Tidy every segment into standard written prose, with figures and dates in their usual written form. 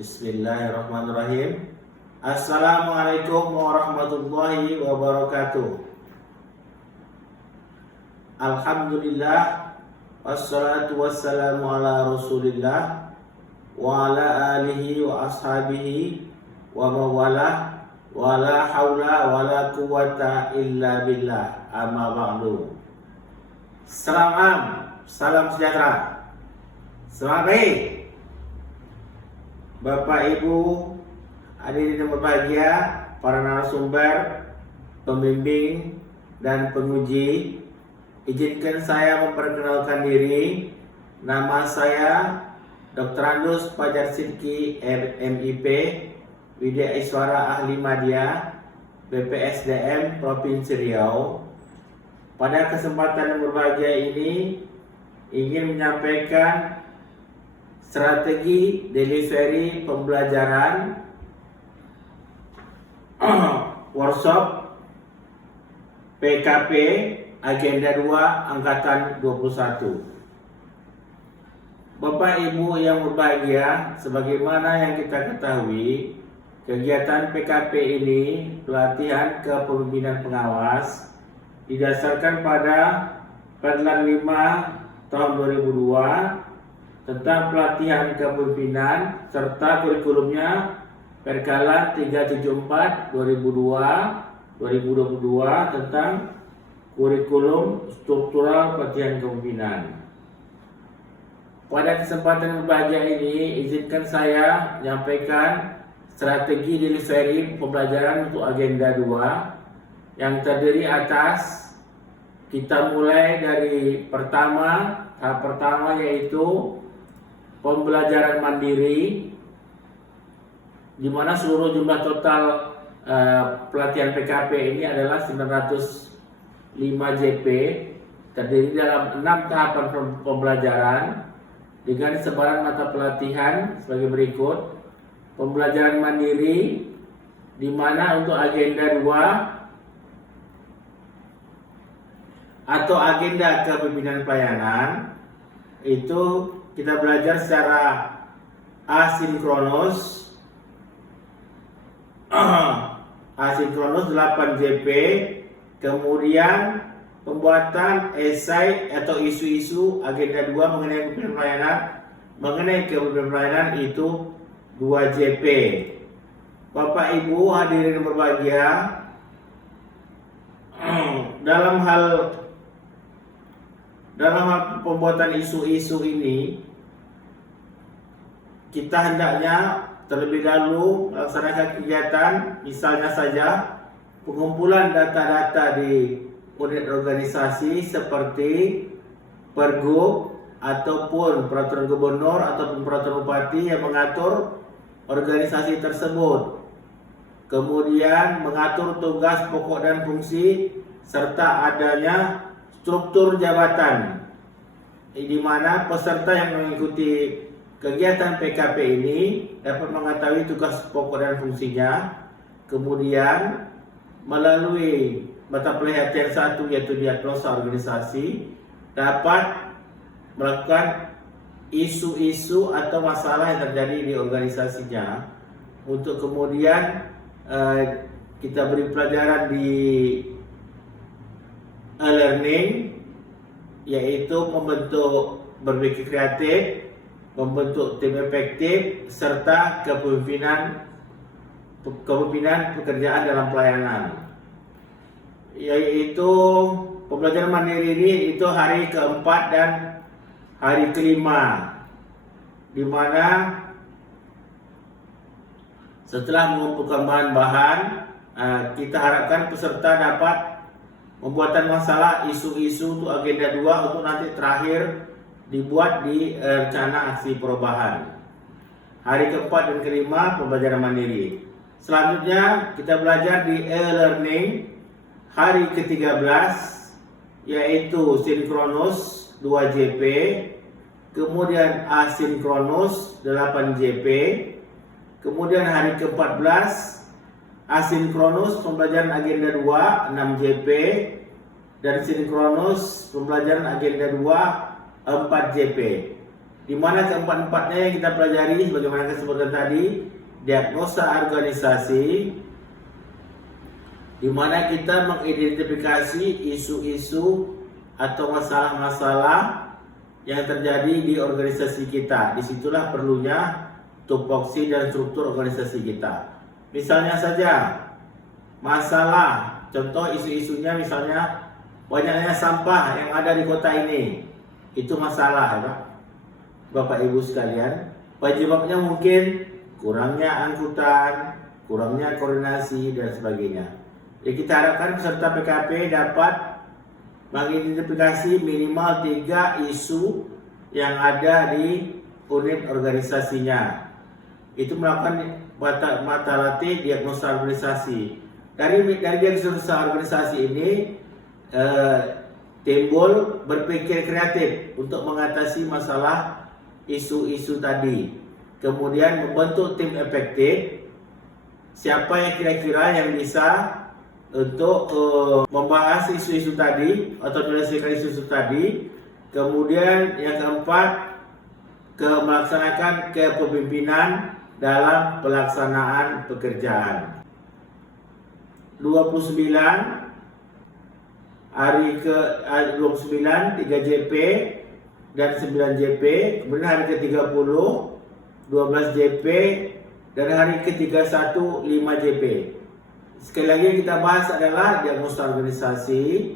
Bismillahirrahmanirrahim. Assalamualaikum warahmatullahi wabarakatuh. Alhamdulillah, wassalatu wassalamu ala rasulillah wa ala alihi wa ashabihi wa mawalah, wa la hawla wa la quwata illa billah, amma ba'du. Salam sejahtera. Selamat pagi Bapak Ibu, hadirin yang berbahagia, para narasumber, pembimbing dan penguji. Izinkan saya memperkenalkan diri. Nama saya Dr. Andus Fajar Sidki, MIP, Widya Iswara Ahli Madya, BPSDM Provinsi Riau. Pada kesempatan yang berbahagia ini ingin menyampaikan strategi delivery pembelajaran workshop PKP Agenda 2 Angkatan 21. Bapak Ibu yang berbahagia, sebagaimana yang kita ketahui, kegiatan PKP ini, pelatihan kepemimpinan pengawas, didasarkan pada Peraturan 5 tahun 2002 tentang pelatihan kepemimpinan serta kurikulumnya Perkala 374 2022 tentang kurikulum struktural pelatihan kepemimpinan. Pada kesempatan berbahagia ini, izinkan saya menyampaikan strategi delivery pembelajaran untuk agenda 2 yang terdiri atas, kita mulai dari tahap pertama yaitu pembelajaran mandiri, di mana seluruh jumlah total pelatihan PKP ini adalah 905 JP, terdiri dalam 6 tahapan pembelajaran dengan sebaran mata pelatihan sebagai berikut. Pembelajaran mandiri, di mana untuk agenda 2 atau agenda kepemimpinan pelayanan itu kita belajar secara asinkronus 8 JP, kemudian pembuatan esai atau isu-isu agenda 2 mengenai kepemimpinan pelayanan itu 2 JP. Bapak Ibu hadirin yang berbahagia, dalam hal pembuatan isu-isu ini, kita hendaknya terlebih dahulu melaksanakan kegiatan, misalnya saja pengumpulan data-data di unit organisasi seperti Pergub ataupun peraturan gubernur ataupun peraturan bupati yang mengatur organisasi tersebut. Kemudian mengatur tugas pokok dan fungsi serta adanya struktur jabatan, di mana peserta yang mengikuti kegiatan PKP ini dapat mengetahui tugas pokok dan fungsinya. Kemudian melalui mata pelatihan 1 yaitu diagnosa organisasi, dapat melakukan isu-isu atau masalah yang terjadi di organisasinya, untuk kemudian kita beri pelajaran di e-learning, yaitu membentuk berpikir kreatif, membentuk tim efektif, serta kepemimpinan pekerjaan dalam pelayanan. Yaitu pembelajaran mandiri ini itu hari keempat dan hari kelima, di mana setelah mengumpulkan bahan-bahan, kita harapkan peserta dapat membuatkan masalah isu-isu untuk agenda 2 untuk nanti terakhir dibuat di rencana aksi perubahan. Hari keempat dan kelima pembelajaran mandiri. Selanjutnya kita belajar di e-learning hari ke-13, yaitu sinkronus 2 JP, kemudian asinkronus 8 JP, kemudian hari ke-14 asinkronus pembelajaran agenda 2 6 JP, dan sinkronus pembelajaran agenda 2 4 JP. di mana keempat-empatnya yang kita pelajari sebagaimana saya sebutkan tadi, diagnosa organisasi, di mana kita mengidentifikasi isu-isu atau masalah-masalah yang terjadi di organisasi kita. Disitulah perlunya tupoksi dan struktur organisasi kita. Misalnya saja masalah, contoh isu-isunya misalnya banyaknya sampah yang ada di kota ini, itu masalah ya Pak, Bapak Ibu sekalian. Penyebabnya mungkin kurangnya angkutan, kurangnya koordinasi dan sebagainya. Jadi kita harapkan peserta PKP dapat mengidentifikasi minimal 3 isu yang ada di unit organisasinya. Itu melakukan mata latih diagnosa organisasi. Dari diagnosa organisasi ini timbul berpikir kreatif untuk mengatasi masalah isu-isu tadi. Kemudian membentuk tim efektif. Siapa yang kira-kira yang bisa untuk membahas isu-isu tadi atau menyelesaikan isu-isu tadi. Kemudian yang keempat, melaksanakan kepemimpinan dalam pelaksanaan pekerjaan. 29 hari ke 29 3 JP dan 9 JP, kemudian hari ke-30 12 JP dan hari ke-31 5 JP. Sekali lagi yang kita bahas adalah diagnosa organisasi,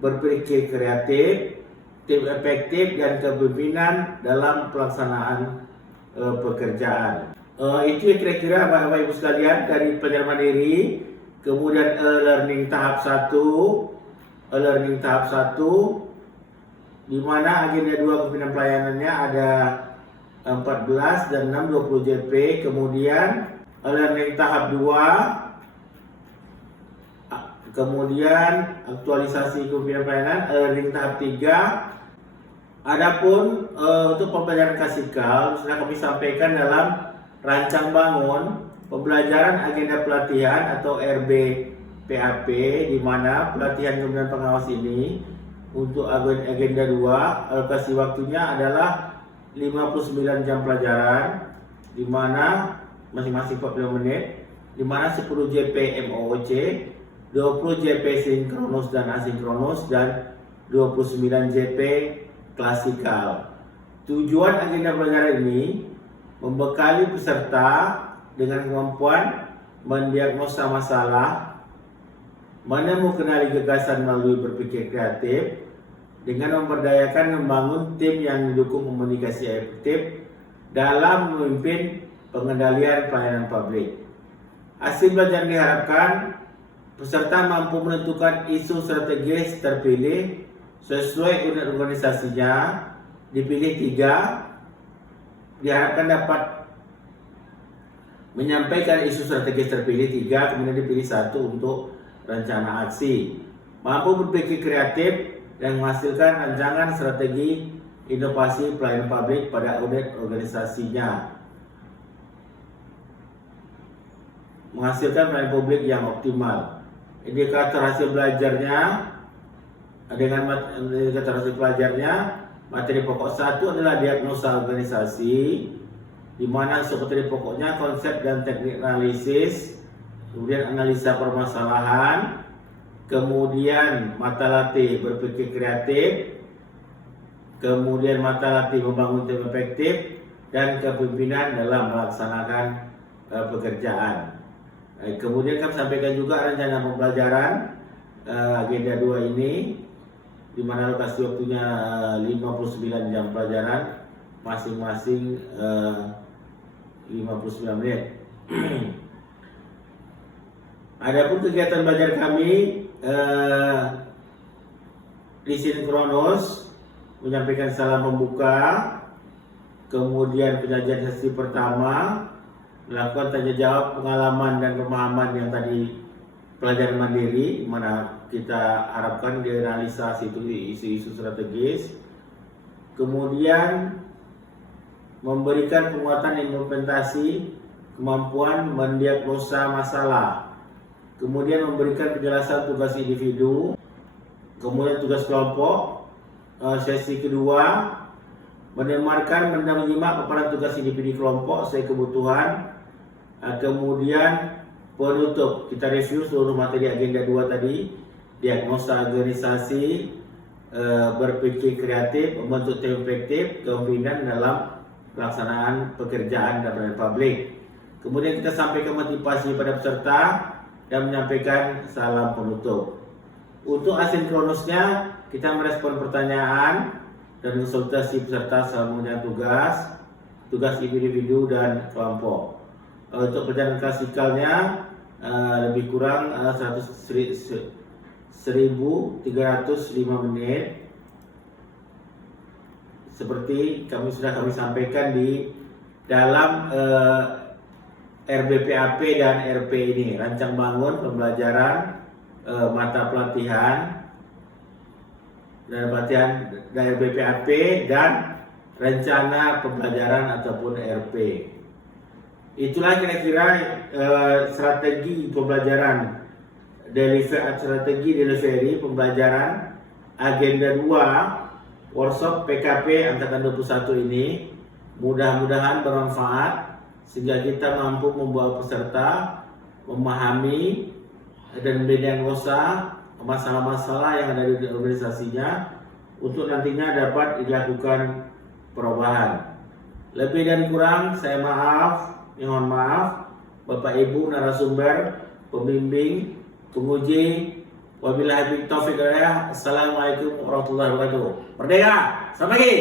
berpikir kreatif, tim efektif dan kepemimpinan dalam pelaksanaan pekerjaan. Itu kira-kira Bapak Ibu sekalian dari pelajaran mandiri. Kemudian e-learning tahap 1, di mana agenda 2 kepemimpinan pelayanannya ada 14 dan 6 20 JP. Kemudian e-learning tahap 2, kemudian aktualisasi kepemimpinan pelayanan e-learning tahap 3. Adapun untuk pembelajaran klasikal sudah kami sampaikan dalam rancang bangun pembelajaran agenda pelatihan atau RBPAP, di mana pelatihan kepemimpinan pengawas ini untuk agenda 2 alokasi waktunya adalah 59 jam pelajaran, di mana masing-masing 40 menit, di mana 10 JP MOOC, 20 JP sinkronus dan asinkronus, dan 29 JP klasikal. Tujuan agenda pelajaran ini membekali peserta dengan kemampuan mendiagnosa masalah, menemukan gagasan melalui berpikir kreatif, dengan memberdayakan membangun tim yang didukung komunikasi efektif dalam memimpin pengendalian pelayanan publik. Hasil belajar diharapkan peserta mampu menentukan isu strategis terpilih sesuai unit organisasinya, dipilih 3. Diharapkan dapat menyampaikan isu strategis terpilih 3, kemudian dipilih 1 untuk rencana aksi. Mampu berpikir kreatif dan menghasilkan rancangan strategi inovasi pelayanan publik pada unit organisasinya. Menghasilkan pelayanan publik yang optimal. Indikator hasil belajarnya, dengan indikator hasil belajarnya, materi pokok 1 adalah diagnosa organisasi, di mana materi pokoknya konsep dan teknik analisis, kemudian analisa permasalahan, kemudian mata latih berpikir kreatif, kemudian mata latih membangun tim efektif, dan kepemimpinan dalam melaksanakan pekerjaan. Kemudian kami sampaikan juga rencana pembelajaran agenda 2 ini, di mana alokasi waktunya 59 jam pelajaran, masing-masing 59 menit. Adapun kegiatan belajar kami di sinkronus menyampaikan salam pembuka, kemudian penyajian sesi pertama, melakukan tanya jawab pengalaman dan pemahaman yang tadi pelajaran mandiri, di mana kita harapkan dianalisa isu-isu strategis, kemudian memberikan penguatan implementasi kemampuan mendiagnosa masalah, kemudian memberikan penjelasan tugas individu, kemudian tugas kelompok. Sesi kedua mendengarkan dan menyimak paparan tugas individu kelompok sesuai kebutuhan. Kemudian penutup, kita review seluruh materi agenda 2 tadi, diagnosa organisasi, berpikir kreatif, membentuk tim efektif, kepemimpinan dalam pelaksanaan pekerjaan dan pelayanan publik. Kemudian kita sampaikan motivasi pada peserta dan menyampaikan salam penutup. Untuk asinkronusnya, kita merespon pertanyaan dan konsultasi peserta selama mengerjakan tugas individu dan kelompok. Untuk perjalanan klasikalnya lebih kurang 1305 menit. Seperti kami sampaikan di dalam RBPAP dan RP ini, rancang bangun pembelajaran, mata pelatihan dan pelatihan dari RBPAP dan rencana pembelajaran ataupun RP. Itulah kira-kira strategi pembelajaran, strategi delivery pembelajaran agenda 2 workshop PKP angkatan 21 ini. Mudah-mudahan bermanfaat sehingga kita mampu membawa peserta memahami dan mendiagnosa masalah-masalah yang ada di organisasinya untuk nantinya dapat dilakukan perubahan. Lebih dan kurang saya mohon maaf Bapak Ibu narasumber, pembimbing, penguji. Wabillahi taufiq wal hidayah. Assalamualaikum warahmatullahi wabarakatuh. Merdeka! Selamat pagi.